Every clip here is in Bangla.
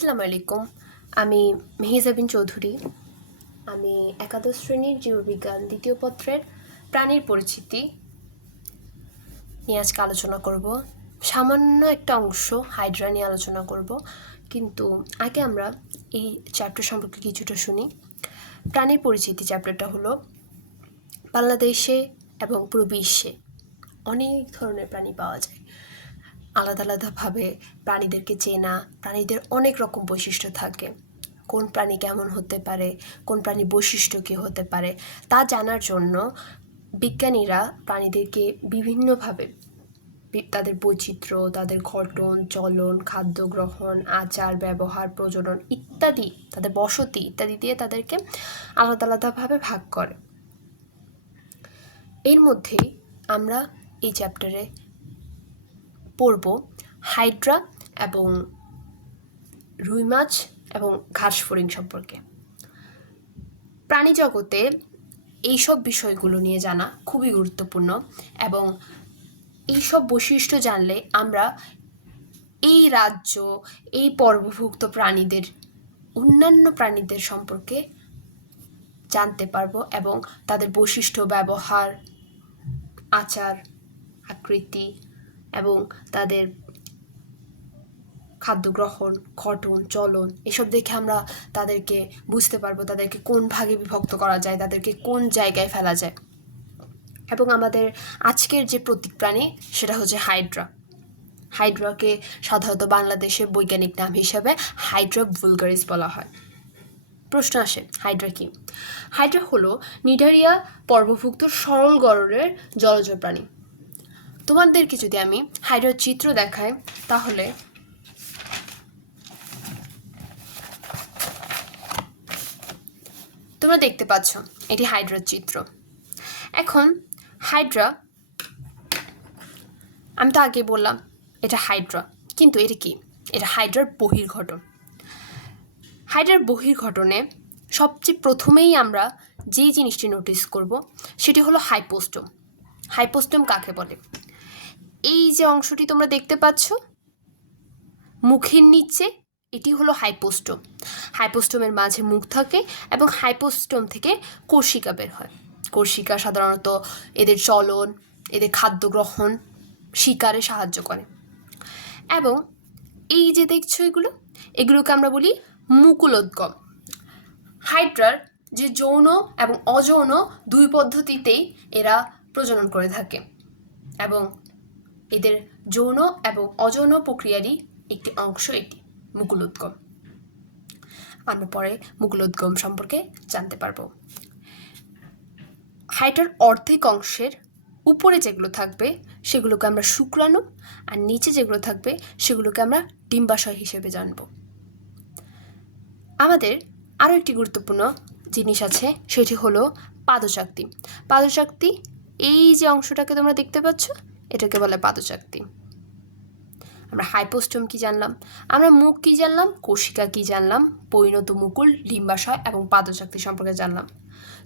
আসসালামু আলাইকুম। আমি মেহেজাবিন চৌধুরী। আমি একাদশ শ্রেণীর জীববিজ্ঞান দ্বিতীয় পত্রের প্রাণীর পরিচিতি নিয়ে আজকে আলোচনা করব। সামান্য একটা অংশ হাইড্রা নিয়ে আলোচনা করব, কিন্তু আগে আমরা এই চ্যাপ্টার সম্পর্কে কিছুটা শুনি। প্রাণীর পরিচিতি চ্যাপ্টারটা হলো বাংলাদেশে এবং পুরো বিশ্বে অনেক ধরনের প্রাণী পাওয়া যায়। আলাদা আলাদাভাবে প্রাণীদেরকে চেনা, প্রাণীদের অনেক রকম বৈশিষ্ট্য থাকে। কোন প্রাণী কেমন হতে পারে, কোন প্রাণীর বৈশিষ্ট্য কী হতে পারে, তা জানার জন্য বিজ্ঞানীরা প্রাণীদেরকে বিভিন্নভাবে তাদের বৈচিত্র্য, তাদের গঠন, চলন, খাদ্য গ্রহণ, আচার, ব্যবহার, প্রজনন ইত্যাদি, তাদের বসতি ইত্যাদি দিয়ে তাদেরকে আলাদা আলাদাভাবে ভাগ করে। এর মধ্যেই আমরা এই চ্যাপ্টারে পড়ব হাইড্রা এবং রুই মাছ এবং ঘাসফড়িং সম্পর্কে। প্রাণী জগতে এইসব বিষয়গুলো নিয়ে জানা খুবই গুরুত্বপূর্ণ, এবং এইসব বৈশিষ্ট্য জানলে আমরা এই রাজ্য, এই পর্বভুক্ত প্রাণীদের, অন্যান্য প্রাণীদের সম্পর্কে জানতে পারবো এবং তাদের বৈশিষ্ট্য, ব্যবহার, আচার, আকৃতি এবং তাদের খাদ্য গ্রহণ, গঠন, চলন এসব দেখে আমরা তাদেরকে বুঝতে পারবো, তাদেরকে কোন ভাগে বিভক্ত করা যায়, তাদেরকে কোন জায়গায় ফেলা যায়। এবং আমাদের আজকের যে প্রতীক প্রাণী সেটা হচ্ছে হাইড্রা। হাইড্রাকে সাধারণত বাংলাদেশের বৈজ্ঞানিক নাম হিসেবে হাইড্রা ভুলগারিস বলা হয়। প্রশ্ন আসে, হাইড্রা কি? হাইড্রা হলো নিডারিয়া পর্বভুক্ত সরল গড়নের জলজ প্রাণী। তোমাদেরকে যদি আমি হাইড্রার চিত্র দেখাই, তাহলে তোমরা দেখতে পাচ্ছ এটি হাইড্রার চিত্র। এখন হাইড্রা, আমি তো আগে বললাম এটা হাইড্রা, কিন্তু এটা কি? এটা হাইড্রার বহির্গঠন। হাইড্রার বহির্গঠনে সবচেয়ে প্রথমেই আমরা যে জিনিসটি নোটিস করব সেটি হলো হাইপোস্টোম। হাইপোস্টোম কাকে বলে? এই যে অংশটি তোমরা দেখতে পাচ্ছ মুখের নিচে, এটি হলো হাইপোস্টোম। হাইপোস্টোমের মাঝে মুখ থাকে এবং হাইপোস্টোম থেকে কোষিকা বের হয়। কোষিকা সাধারণত এদের চলন, এদের খাদ্য গ্রহণ, শিকারে সাহায্য করে। এবং এই যে দেখছো এগুলোকে আমরা বলি মুকুলোদ্গম। হাইড্রার যে যৌন এবং অযৌন দুই পদ্ধতিতেই এরা প্রজনন করে থাকে, এবং এদের যৌন এবং অযৌন প্রক্রিয়ারই একটি অংশ এটি মুকুলোদ্গম। আমরা পরে মুকুলোদ্গম সম্পর্কে জানতে পারবো। হাইড্রার অর্ধেক অংশের উপরে যেগুলো থাকবে সেগুলোকে আমরা শুক্রাণু, আর নিচে যেগুলো থাকবে সেগুলোকে আমরা ডিম্বাশয় হিসেবে জানব। আমাদের আরও একটি গুরুত্বপূর্ণ জিনিস আছে, সেটি হলো পাদচাকতি। পাদচাকতি, এই যে অংশটাকে তোমরা দেখতে পাচ্ছ এটাকে বলে পাদচাকতি। আমরা হাইপোস্টোম কি জানলাম, আমরা মুখ কি জানলাম, কোষিকা কি জানলাম, পরিণত মুকুল, ডিম্বাশয় এবং পাদচাকতি সম্পর্কে জানলাম।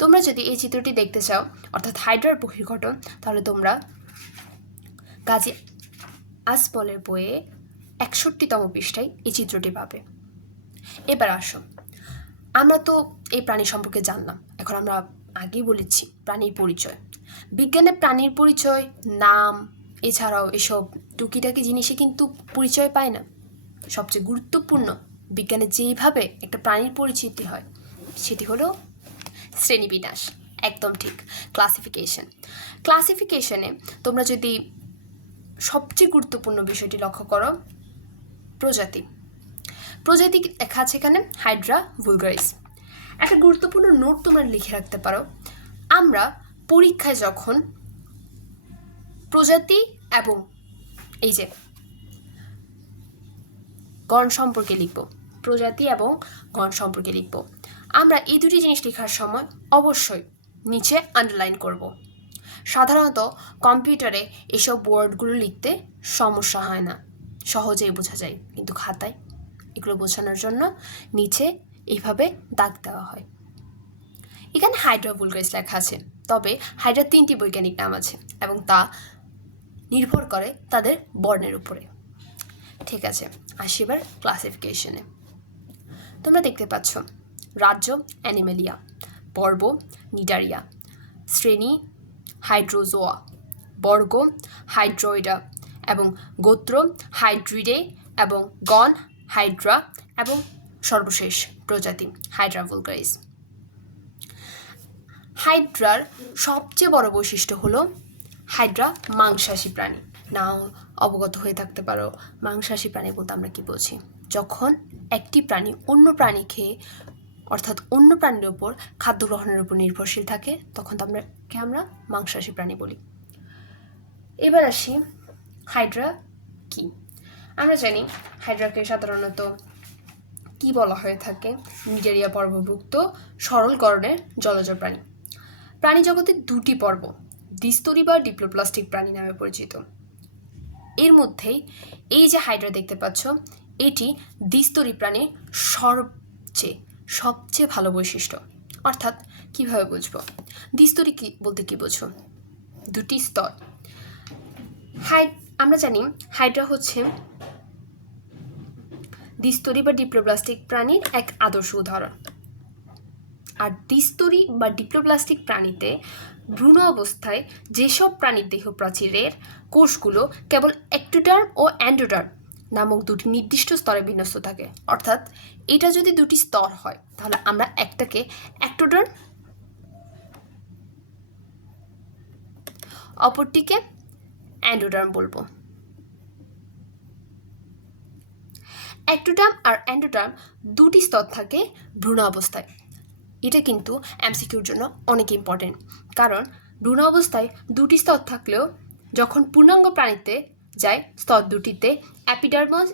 তোমরা যদি এই চিত্রটি দেখতে চাও, অর্থাৎ হাইড্রার বহির্গঠন, তাহলে তোমরা কাজী আজমলের বইয়ে 61তম পৃষ্ঠায় এই চিত্রটি পাবে। এবার আসো, আমরা তো এই প্রাণী সম্পর্কে জানলাম, এখন আমরা আগেই বলেছি প্রাণীর পরিচয়। বিজ্ঞানে প্রাণীর পরিচয়, নাম, এছাড়াও এসব টুকিটাকি জিনিসে কিন্তু পরিচয় পায় না। সবচেয়ে গুরুত্বপূর্ণ বিজ্ঞানে যেইভাবে একটা প্রাণীর পরিচিতি হয় সেটি হলো শ্রেণীবিন্যাস। একদম ঠিক, ক্লাসিফিকেশন। ক্লাসিফিকেশনে তোমরা যদি সবচেয়ে গুরুত্বপূর্ণ বিষয়টি লক্ষ্য করো, প্রজাতি। প্রজাতি লেখা আছে এখানে হাইড্রা ভুলগারিস। একটা গুরুত্বপূর্ণ নোট তোমরা লিখে রাখতে পারো, আমরা পরীক্ষায় যখন প্রজাতি এবং এই যে গণ সম্পর্কে লিখব, প্রজাতি এবং গণ সম্পর্কে লিখব, আমরা এই দুটি জিনিস লেখার সময় অবশ্যই নিচে আন্ডারলাইন করব। সাধারণত কম্পিউটারে এসব ওয়ার্ডগুলো লিখতে সমস্যা হয় না, সহজেই বোঝা যায়, কিন্তু খাতায় এগুলো বোঝানোর জন্য নিচে এইভাবে দাগ দেওয়া হয়। এখানে হাইড্রা ভুলগারিস লেখা আছে, তবে হাইড্রার 3টি বৈজ্ঞানিক নাম আছে এবং তা নির্ভর করে তাদের বর্ণের উপরে। ঠিক আছে, আসি এবার ক্লাসিফিকেশনে। তোমরা দেখতে পাচ্ছ রাজ্য অ্যানিমেলিয়া, পর্ব নিডারিয়া, শ্রেণী হাইড্রোজোয়া, বর্গ হাইড্রোইডা এবং গোত্র হাইড্রিডে এবং গণ হাইড্রা এবং সর্বশেষ প্রজাতি হাইড্রা ভুলগারিস। হাইড্রার সবচেয়ে বড় বৈশিষ্ট্য হলো হাইড্রা মাংসাশী প্রাণী। নাও অবগত হয়ে থাকতে পারো মাংসাশী প্রাণী বলতে আমরা কি বুঝি। যখন একটি প্রাণী অন্য প্রাণী খেয়ে অর্থাৎ অন্য প্রাণীর উপর খাদ্য গ্রহণের উপর নির্ভরশীল থাকে তখন তো আমরা মাংসাশী প্রাণী বলি। এবার আসি হাইড্রা কি। আমরা জানি হাইড্রাকে সাধারণত কি বলা হয়ে থাকে, নিডারিয়া পর্বভুক্ত সরল গড়নের জলজ প্রাণী। প্রাণী জগতের দুটি পর্ব দ্বিস্তরী বা ডিপ্লোপ্লাস্টিক প্রাণী নামে পরিচিত। এর মধ্যেই এই যে হাইড্রা দেখতে পাচ্ছ এটি দ্বিস্তরী প্রাণীর সবচেয়ে ভালো বৈশিষ্ট্য। অর্থাৎ কিভাবে বুঝবো দ্বিস্তরী কি বলতে কি বোঝো? দুটি স্তর। আমরা জানি হাইড্রা হচ্ছে দ্বিস্তরী বা ডিপ্লোপ্লাস্টিক প্রাণীর এক আদর্শ উদাহরণ। আর দ্বিস্তরী বা ডিপ্লোপ্লাস্টিক প্রাণীতে ভ্রূণ অবস্থায় যেসব প্রাণীর দেহ প্রাচীরের কোষগুলো কেবল একটোডার্ম ও অ্যান্ডোডার্ম নামক দুটি নির্দিষ্ট স্তরে বিন্যস্ত থাকে। অর্থাৎ এটা যদি দুটি স্তর হয় তাহলে আমরা একটাকে একটোডার্ম অপরটিকে অ্যান্ডোডার্ম বলবো। একটোডার্ম আর অ্যান্ডোডার্ম দুটি স্তর থাকে ভ্রূণ অবস্থায়। এটা কিন্তু এমসিকিউর জন্য অনেক ইম্পর্টেন্ট, কারণ ভ্রূণ অবস্থায় দুটি স্তর থাকলেও যখন পূর্ণাঙ্গ প্রাণীতে যায় স্তর দুটিতে অ্যাপিডার্মাস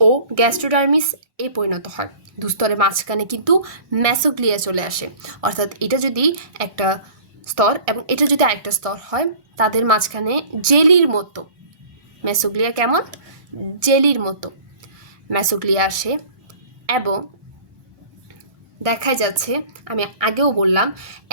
ও গ্যাস্ট্রোডার্মিস এ পরিণত হয়। দুস্তরের মাঝখানে কিন্তু মেসোগ্লিয়া চলে আসে। অর্থাৎ এটা যদি একটা স্তর এবং এটা যদি আরেকটা স্তর হয় তাদের মাঝখানে জেলির মতো, মেসোগ্লিয়া কেমন জেলির মতো মেসোগ্লিয়া আসে এবং দেখা যাচ্ছে আমি আগেও বললাম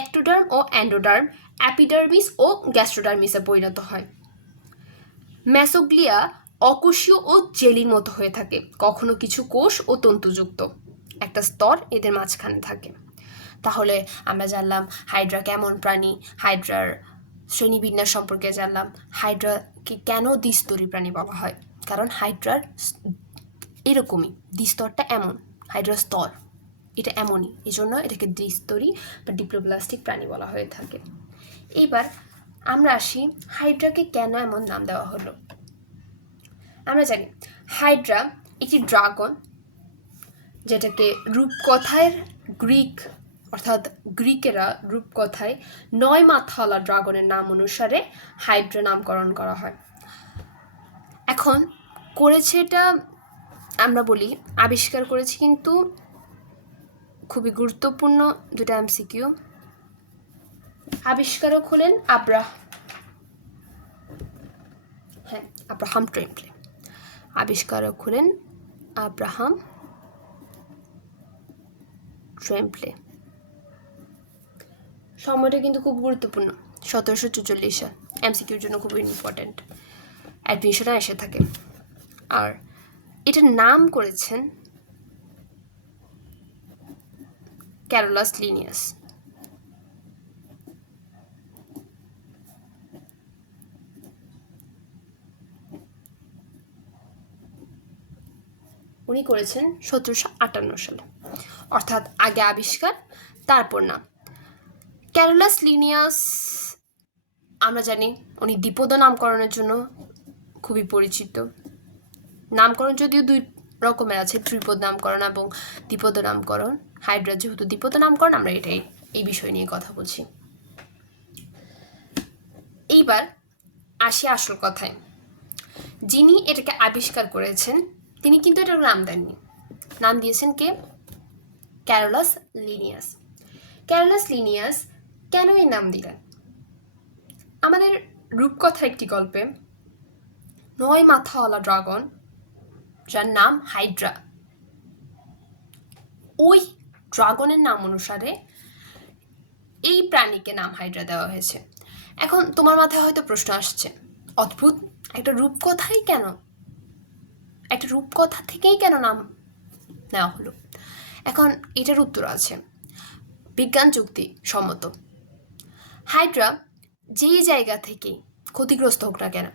একটোডার্ম ও অ্যান্ডোডার্ম অ্যাপিডার্মিস ও গ্যাস্ট্রোডার্মিসে পরিণত হয়। মেসোগ্লিয়া অকোষীয় ও জেলির মতো হয়ে থাকে, কখনো কিছু কোষ ও তন্তুযুক্ত একটা স্তর এদের মাঝখানে থাকে। তাহলে আমরা জানলাম হাইড্রা কেমন প্রাণী, হাইড্রার শ্রেণীবিন্যাস সম্পর্কে জানলাম, হাইড্রাকে কেন দ্বিস্তরী প্রাণী বলা হয়, কারণ হাইড্রার এরকমই দ্বিস্তরটা এমন, হাইড্রার স্তর এটা এমনই, এই জন্য এটাকে দ্বিস্তরী বা ডিপ্লোপ্লাস্টিক প্রাণী বলা হয়ে থাকে। এবার আমরা আসি হাইড্রাকে কেন এমন নাম দেওয়া হলো। আমরা জানি হাইড্রা একটি ড্রাগন, যেটাকে রূপকথায় অর্থাৎ গ্রিকেরা রূপকথায় 9 মাথাওয়ালা ড্রাগনের নাম অনুসারে হাইড্রা নামকরণ করা হয়। এখন করেছে এটা আমরা বলি আবিষ্কার করেছি, কিন্তু খুবই গুরুত্বপূর্ণ দুটো এমসিকিউ। আবিষ্কারক হলেন আব্রাহাম ট্রেম্পলে। আবিষ্কারক হলেন আব্রাহাম ট্রেম্পলে। সময়টা কিন্তু খুব গুরুত্বপূর্ণ, 1744 সাল, এমসিকিউর জন্য খুবই ইম্পর্ট্যান্ট, অ্যাডমিশনে এসে থাকে। আর এটার নাম করেছেন ক্যারোলাস লিনিয়াস। উনি করেছেন 1758 সালে, অর্থাৎ আগে আবিষ্কার তারপর নাম। ক্যারোলাস লিনিয়াস আমরা জানি উনি দ্বিপদ নামকরণের জন্য খুবই পরিচিত। নামকরণ যদিও 2 রকমের আছে, ত্রিপদ নামকরণ এবং দ্বিপদ নামকরণ। হাইড্রা যেহেতু দ্বিপদ নামকরণ, আমরা এই বিষয় নিয়ে কথা বলছি। এইবার আসি আসল কথায়। যিনি এটাকে আবিষ্কার করেছেন তিনি কিন্তু এটার নাম দেননি, নাম দিয়েছেন কে? Carolus Linnaeus. ক্যারোলাস লিনিয়াস কেন এই নাম দিলেন? আমাদের রূপকথার একটি গল্পে 9 মাথাওয়ালা ড্রাগন যার নাম হাইড্রা, ওই ড্রাগনের নাম অনুসারে এই প্রাণীকে নাম হাইড্রা দেওয়া হয়েছে। এখন তোমার মাথায় হয়তো প্রশ্ন আসছে, অদ্ভুত, একটা রূপকথা থেকেই কেন নাম নেওয়া হলো? এখন এটার উত্তর আছে বিজ্ঞান যুক্তি সম্মত। হাইড্রা যেই জায়গা থেকে ক্ষতিগ্রস্ত হোক না কেন,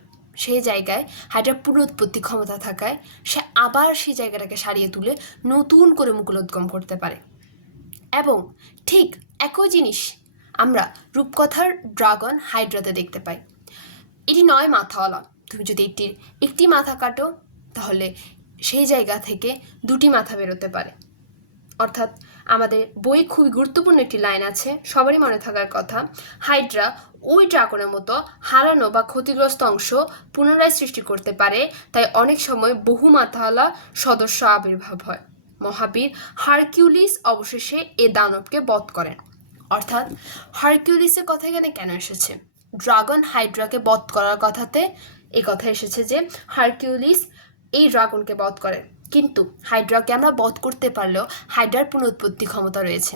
সেই জায়গায় হাইড্রার পুনরুৎপত্তি ক্ষমতা থাকায় সে আবার সেই জায়গাটাকে সারিয়ে তুলে নতুন করে মুকুলোদ্গম করতে পারে। এবং ঠিক একই জিনিস আমরা রূপকথার ড্রাগন হাইড্রাতে দেখতে পাই। এটি 9 মাথাওয়ালা। তুমি যদি একটি মাথা কাটো তাহলে সেই জায়গা থেকে 2টি মাথা বেরোতে পারে। অর্থাৎ আমাদের বই খুবই গুরুত্বপূর্ণ একটি লাইন আছে, সবারই মনে থাকার কথা, হাইড্রা ওই ড্রাগনের মতো হারানো বা ক্ষতিগ্রস্ত অংশ পুনরায় সৃষ্টি করতে পারে, তাই অনেক সময় বহু মাথাওয়ালা সদস্য আবির্ভাব হয়। মহাবীর হারকিউলিস অবশেষে এ দানবকে বধ করেন। অর্থাৎ হারকিউলিসের কথা এখানে কেন এসেছে? ড্রাগন হাইড্রাকে বধ করার কথাতে এই কথা এসেছে যে হারকিউলিস এই ড্রাগনকে বধ করে, কিন্তু হাইড্রাকে আমরা বধ করতে পারলেও হাইড্রার পুনরুৎপত্তি ক্ষমতা রয়েছে।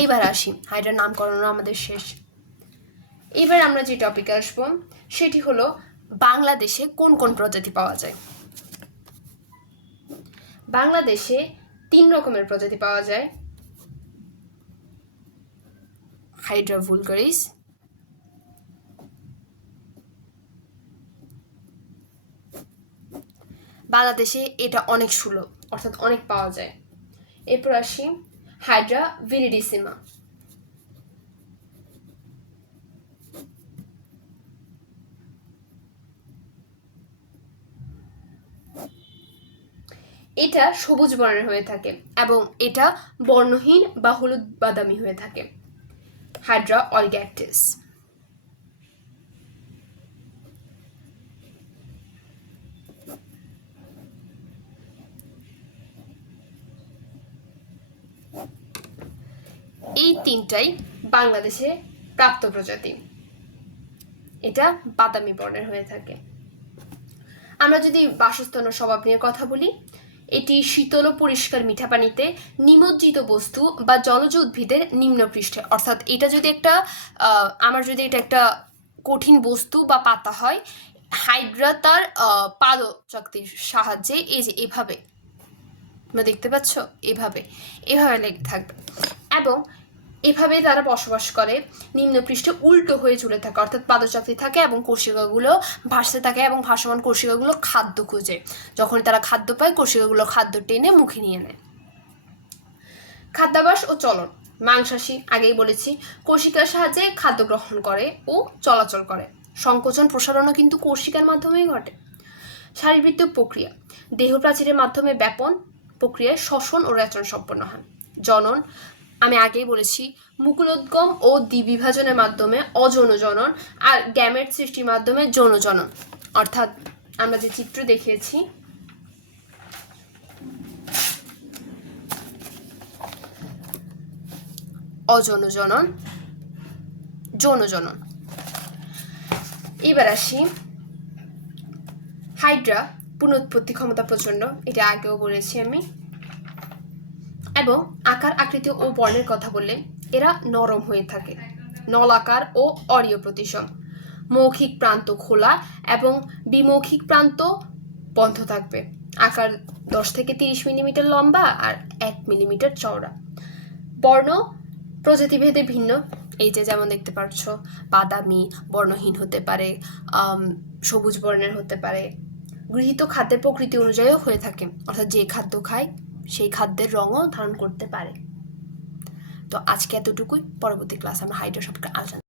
এইবার আসি, হাইড্রার নামকরণও আমাদের শেষ। এবার আমরা যে টপিকে আসবো সেটি হলো বাংলাদেশে কোন কোন প্রজাতি পাওয়া যায়। বাংলাদেশে 3 রকমের প্রজাতি পাওয়া যায়। হাইড্রা ভুলগারিস, বাংলাদেশে এটা অনেক সুলভ, অর্থাৎ অনেক পাওয়া যায়। এরপর আসি হাইড্রা ভিরিডিসিমা। এটা সবুজ বর্ণের হয়ে থাকে এবং এটা বর্ণহীন বা হলুদ বাদামি হয়ে থাকে। হাইড্রা অলিগ্যাকটিস। এই 3টাই বাংলাদেশে প্রাপ্ত প্রজাতি। এটা বাদামি বর্ণের হয়ে থাকে। আমরা যদি বাসস্থান ও স্বভাব নিয়ে কথা বলি, এটি শীতল ও পরিষ্কার মিঠা পানিতে নিমজ্জিত বস্তু বা জলজ উদ্ভিদের নিম্ন পৃষ্ঠে। অর্থাৎ এটা যদি একটা এটা একটা কঠিন বস্তু বা পাতা হয়, হাইড্রা তার পাদশক্তির সাহায্যে এই যে এভাবে তোমরা দেখতে পাচ্ছ, এভাবে লেগে থাকবে এবং এভাবে তারা বসবাস করে। নিম্নপৃষ্ঠে উল্টো হয়ে ঝুলে থাকে, অর্থাৎ পাদচাকতি থাকে এবং কোষিকাগুলো ভাসতে থাকে এবং ভাসমান কোষিকাগুলো খাদ্য খুঁজে। যখন তারা খাদ্য পায়, কোষিকাগুলো খাদ্য টেনে মুখে নিয়ে নেয়। খাদ্যাভ্যাস ও চলন। মাংসাশী, আগেই বলেছি, কোষিকার সাহায্যে খাদ্য গ্রহণ করে ও চলাচল করে। সংকোচন প্রসারণও কিন্তু কোষিকার মাধ্যমেই ঘটে। শারীরবৃত্তীয় প্রক্রিয়া, দেহ প্রাচীরের মাধ্যমে ব্যাপন প্রক্রিয়ায় শ্বসন ও রেচন সম্পন্ন হয়। জনন, আমি আগেই বলেছি, মুকুলোদ্গম ও দ্বিবিভাজনের মাধ্যমে অযৌন জনন, আর গ্যামেট সৃষ্টির মাধ্যমে যৌন জনন। অর্থাৎ আমরা যে চিত্র দেখিয়েছি, অযৌন জনন, যৌন জনন। এবার আসি, হাইড্রা পুনরুৎপত্তি ক্ষমতা প্রচণ্ড, এটা আগেও বলেছি আমি। এবং আকার, আকৃতি ও বর্ণের কথা বললে এরা নরম হয়ে থাকে, নলাকার ও অরীয় প্রতিসম। মৌখিক প্রান্ত খোলা এবং বিমৌখিক প্রান্ত বন্ধ থাকবে। আকার 10 থেকে 30 মিলিমিটার লম্বা আর 1 মিলিমিটার চওড়া। বর্ণ প্রজাতিভেদে ভিন্ন, এই যে যেমন দেখতে পাচ্ছ, বাদামি, বর্ণহীন হতে পারে, সবুজ বর্ণের হতে পারে। গৃহীত খাদ্যের প্রকৃতি অনুযায়ীও হয়ে থাকে, অর্থাৎ যে খাদ্য খায় সেই খাদ্যের রঙও ধারণ করতে পারে। তো আজকে এতটুকুই, পরবর্তী ক্লাস আমরা হাইড্রা সম্পর্কে আলোচনা